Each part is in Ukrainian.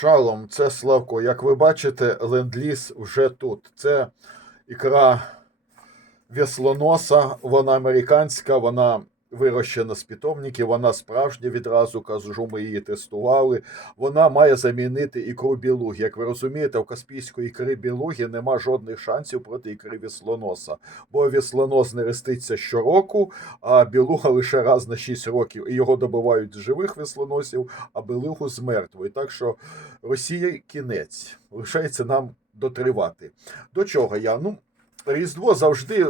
Шалом, це Славко. Як ви бачите, ленд-ліз вже тут. Це ікра веслоноса, вона американська, вона вирощена з питомників, вона справжня відразу кажу, ми її тестували. Вона має замінити ікру білуги. Як ви розумієте, в Каспійської ікри білуги нема жодних шансів проти ікри веслоноса. Бо веслонос не реститься щороку, а білуга лише раз на 6 років. І його добивають з живих веслоносів, а білугу з мертвої. Так що Росії кінець. Лишається нам дотривати. До чого я? Ну, Різдво завжди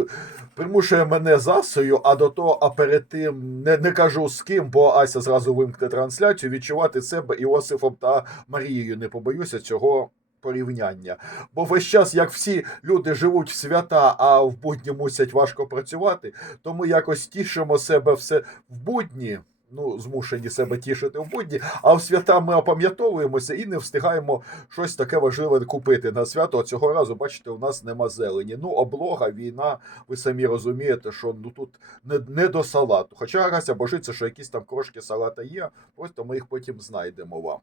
примушує мене засою, а до того, а перед тим не, не кажу з ким, бо Ася зразу вимкне трансляцію, відчувати себе Іосифом та Марією. Не побоюся цього порівняння. Бо весь час, як всі люди живуть в свята, а в будні мусять важко працювати, то ми якось тішимо себе все в будні. Ну, змушені себе тішити в будні, а в свята ми опам'ятовуємося і не встигаємо щось таке важливе купити на свято. А цього разу, бачите, у нас нема зелені. Ну, облога, війна, ви самі розумієте, що ну тут не, не до салату. Хоча Гася божиться, що якісь там крошки салата є, просто ми їх потім знайдемо вам.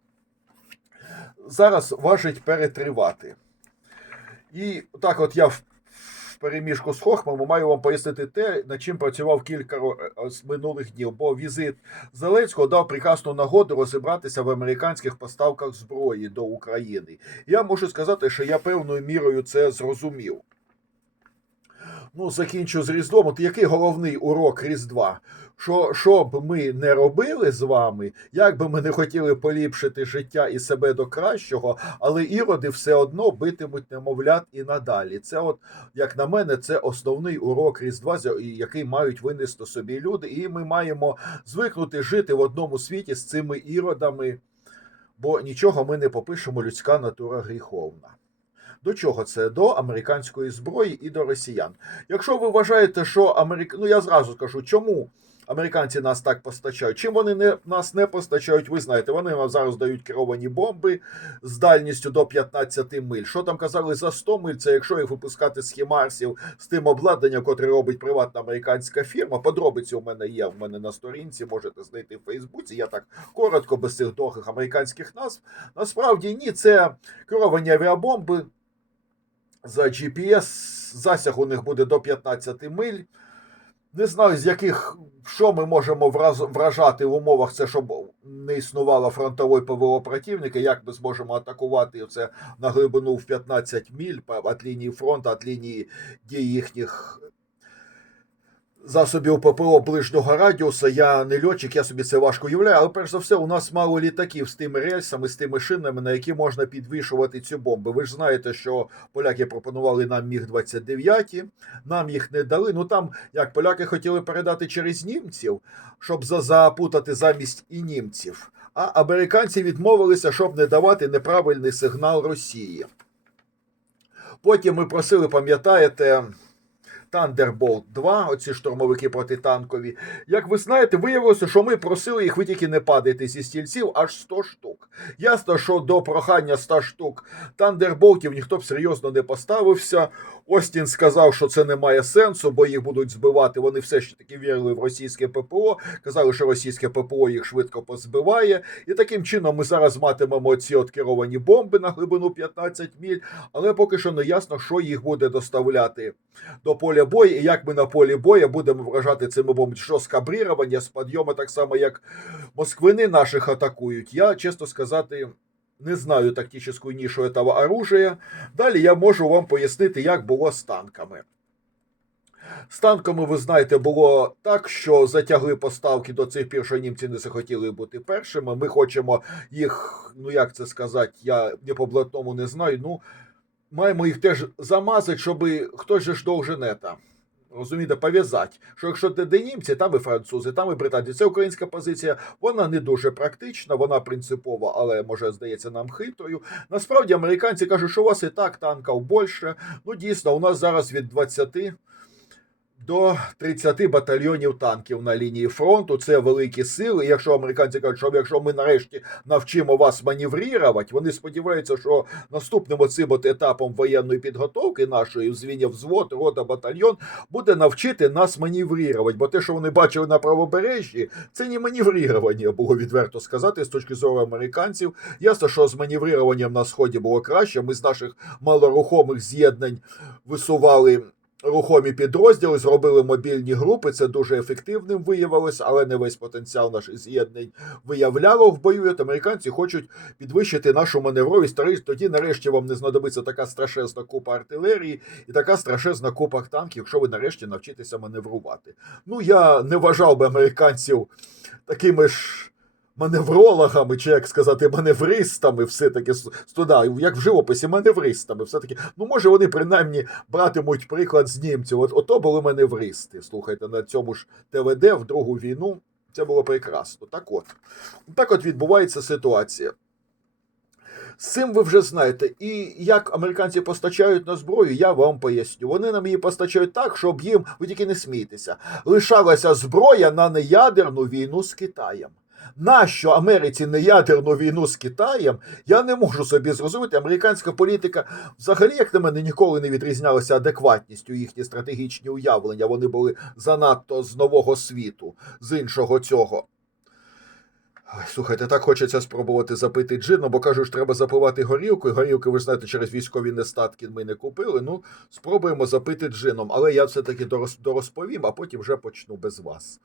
Зараз важить перетривати. І так, от я переміжку з Хохмом маю вам пояснити те, над чим працював кілька з минулих днів. Бо візит Зеленського дав прекрасну нагоду розібратися в американських поставках зброї до України. Я можу сказати, що я певною мірою це зрозумів. Ну, закінчу з Різдвом. От який головний урок Різдва? Що, що б ми не робили з вами, як би ми не хотіли поліпшити життя і себе до кращого, але іроди все одно битимуть немовлят і надалі. Це, от, як на мене, це основний урок Різдва, який мають винести собі люди, і ми маємо звикнути жити в одному світі з цими іродами, бо нічого ми не попишемо, людська натура гріховна. До чого це? До американської зброї і до росіян. Якщо ви вважаєте, що Америк... ну я зразу скажу, чому американці нас так постачають? Чим вони не, нас не постачають, ви знаєте, вони нам зараз дають керовані бомби з дальністю до 15 миль. Що там казали за 100 миль? Це якщо їх випускати з хімарсів з тим обладнанням, котре робить приватна американська фірма. Подробиці у мене є. У мене на сторінці можете знайти в Фейсбуці. Я так коротко без цих довгих американських назв. Насправді ні, це керовані авіабомби за GPS. Засяг у них буде до 15 миль. Не знаю, з яких що ми можемо вражати в умовах, це щоб не існувало фронтової ПВО противника, як ми зможемо атакувати це на глибину в 15 міль від лінії фронту, від лінії дії їхніх засобів ППО ближнього радіуса. Я не льотчик, я собі це важко уявляю, але перш за все, у нас мало літаків з тими рельсами, з тими шинами, на які можна підвішувати цю бомби. Ви ж знаєте, що поляки пропонували нам міг 29 нам їх не дали. Ну там як поляки хотіли передати через німців, щоб запутати замість і німців. А американці відмовилися, щоб не давати неправильний сигнал Росії. Потім ми просили, пам'ятаєте, Thunderbolt 2, оці штурмовики протитанкові. Як ви знаєте, виявилося, що ми просили їх, ви тільки не падайте зі стільців, аж 100 штук. Ясно, що до прохання 100 штук Тандерболтів ніхто б серйозно не поставився. Остін сказав, що це не має сенсу, бо їх будуть збивати. Вони все ж таки вірили в російське ППО. Казали, що російське ППО їх швидко позбиває. І таким чином ми зараз матимемо ці от керовані бомби на глибину 15 міль, але поки що не ясно, що їх буде доставляти до поля бою, і як ми на полі бою будемо вражати цими бомбами. Що з кабрірування, з підйому, так само як москвини наших атакують. Я, чесно сказати, не знаю тактичної нішу этого оружия. Далі я можу вам пояснити, як було з танками. З танками, ви знаєте, було так, що затягли поставки до цих пір, що німці не захотіли бути першими. Ми хочемо їх, ну як це сказати, я не по блатному не знаю. Ну, маємо їх теж замазати, щоб хтось же ж должен это, розумієте, пов'язати. Що якщо ти де німці, там і французи, там і британці. Це українська позиція, вона не дуже практична, вона принципова, але може здається нам хитрою. Насправді американці кажуть, що у вас і так танків більше. Ну дійсно, у нас зараз від 20 до 30 батальйонів танків на лінії фронту. Це великі сили. Якщо американці кажуть, що якщо ми нарешті навчимо вас маневрувати, вони сподіваються, що наступним оцим от етапом воєнної підготовки нашої звіння взвод, рота, батальйон буде навчити нас маневрувати. Бо те, що вони бачили на правобережжі, це не маневрування, було відверто сказати, з точки зору американців. Ясно, що з маневруванням на сході було краще. Ми з наших малорухомих з'єднань висували рухомі підрозділи, зробили мобільні групи. Це дуже ефективним виявилось, але не весь потенціал наших з'єднань виявляло в бою. От американці хочуть підвищити нашу маневровість. Тоді- нарешті, вам не знадобиться така страшезна купа артилерії і така страшезна купа танків, якщо ви нарешті навчитеся маневрувати. Ну я не вважав би американців такими ж. Маневрологами, чи як сказати, маневристами, все-таки студа, як в живописі, маневристами, все-таки. Ну, може, вони принаймні братимуть приклад з німців. От ото були маневристи. Слухайте, на цьому ж ТВД в Другу війну це було прекрасно. Так от, так от відбувається ситуація. З цим ви вже знаєте, і як американці постачають на зброю, я вам поясню. Вони нам її постачають так, щоб їм, ви тільки не смійтеся, лишалася зброя на неядерну війну з Китаєм. Нащо Америці неядерну війну з Китаєм, я не можу собі зрозуміти. Американська політика взагалі, як на мене, ніколи не відрізнялася адекватністю їхні стратегічні уявлення. Вони були занадто з нового світу, з іншого цього. Слухайте, так хочеться спробувати запити джину, бо кажуть, що треба запивати горілку. І горілки, ви ж знаєте, через військові нестатки ми не купили. Ну, спробуємо запити джином. Але я все-таки дорозповім, а потім вже почну без вас.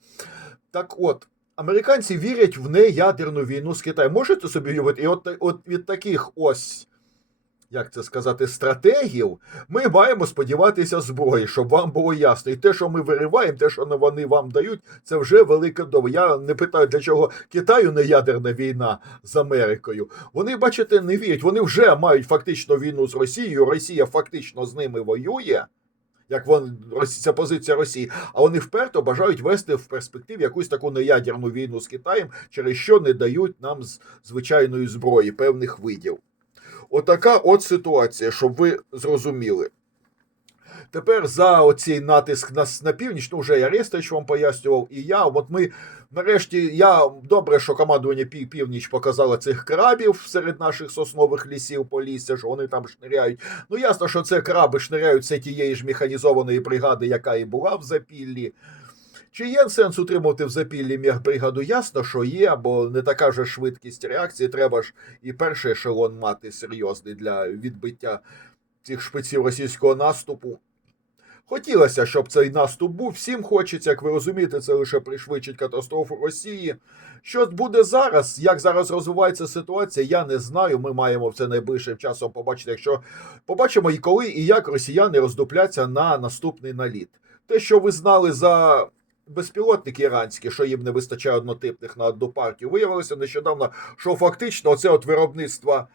Так от. Американці вірять в неядерну війну з Китаєм. Можете собі уявити? І от, от від таких ось, як це сказати, стратегів, ми маємо сподіватися зброї, щоб вам було ясно. І те, що ми вириваємо, те, що вони вам дають, це вже велика доба. Я не питаю, для чого Китаю неядерна війна з Америкою. Вони, бачите, не вірять. Вони вже мають фактично війну з Росією. Росія фактично з ними воює. Як вон ця позиція Росії, а вони вперто бажають вести в перспективі якусь таку неядерну війну з Китаєм, через що не дають нам звичайної зброї певних видів. Отака от ситуація, щоб ви зрозуміли. Тепер за оцей натиск на, на північ, ну вже і Арестович вам пояснював, і я. От ми нарешті, я добре, що командування Пів- північ показало цих крабів серед наших соснових лісів полісся, що вони там шниряють. Ну ясно, що це краби шниряють це тієї ж механізованої бригади, яка і була в запіллі. Чи є сенс утримувати в запіллі мехбригаду? Ясно, що є, бо не така вже швидкість реакції. Треба ж і перший ешелон мати серйозний для відбиття цих шпиців російського наступу. Хотілося, щоб цей наступ був. Всім хочеться, як ви розумієте, це лише пришвидшить катастрофу Росії. Що буде зараз, як зараз розвивається ситуація, я не знаю. Ми маємо це найближчим часом побачити. Якщо побачимо і коли і як росіяни роздупляться на наступний наліт. Те, що ви знали за безпілотники іранські, що їм не вистачає однотипних на одну партію, виявилося нещодавно, що фактично оце от виробництво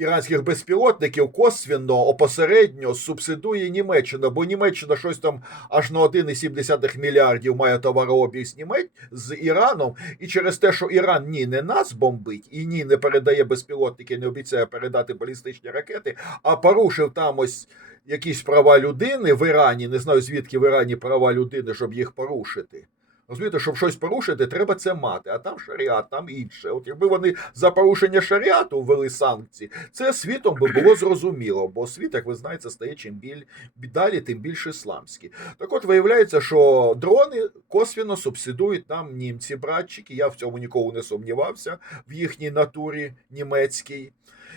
іранських безпілотників косвенно, опосередньо субсидує Німеччина, бо Німеччина щось там аж на 1,7 мільярдів має товарообіг з Німець з Іраном, і через те, що Іран ні не нас бомбить і ні не передає безпілотники, не обіцяє передати балістичні ракети, а порушив там ось якісь права людини в Ірані. Не знаю звідки в Ірані права людини, щоб їх порушити. Розумієте, щоб щось порушити, треба це мати. А там шаріат, там інше. От якби вони за порушення шаріату ввели санкції, це світом би було зрозуміло, бо світ, як ви знаєте, стає чим біль далі, тим більш ісламський. Так от виявляється, що дрони косвіно субсидують нам німці, братчики. Я в цьому ніколи не сумнівався в їхній натурі німецькій.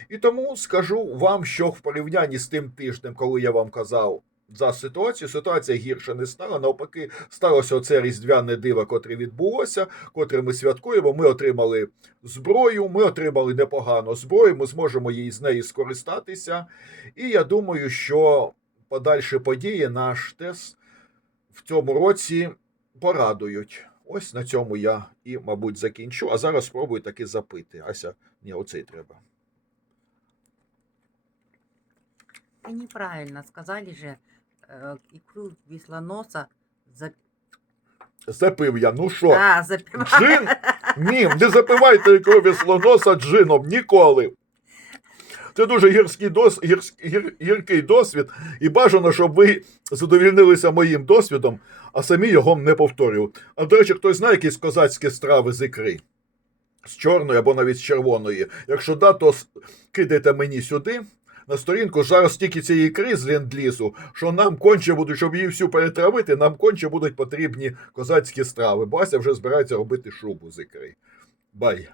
І тому скажу вам, що в порівнянні з тим тижнем, коли я вам казав за ситуацію, ситуація гірше не стала. Навпаки, сталося оце різдвяне диво, котре відбулося, котре ми святкуємо. Ми отримали зброю, ми отримали непогану зброю, ми зможемо її з неї скористатися. І я думаю, що подальші події наш тест в цьому році порадують. Ось на цьому я і, мабуть, закінчу. А зараз спробую таки запити. Ася, ні, оцей треба. Вы неправильно сказали же, э, икру веслоноса за... Запив я. Ну що? А, запивать. Джин? Ні, не запивайте крові слоноса джином ніколи. Це дуже гірський дос, гірськ- гір, гіркий досвід, і бажано, щоб ви задовільнилися моїм досвідом. а самі його не повторювали. А до речі, хтось знає якісь козацькі страви з ікри? З чорної або навіть з червоної. Якщо да, то кидайте мені сюди. На сторінку зараз стільки цієї ікри з ленд-лізу, що нам конче будуть, щоб її всю перетравити, нам конче будуть потрібні козацькі страви. Бася вже збирається робити шубу з ікри. Бай.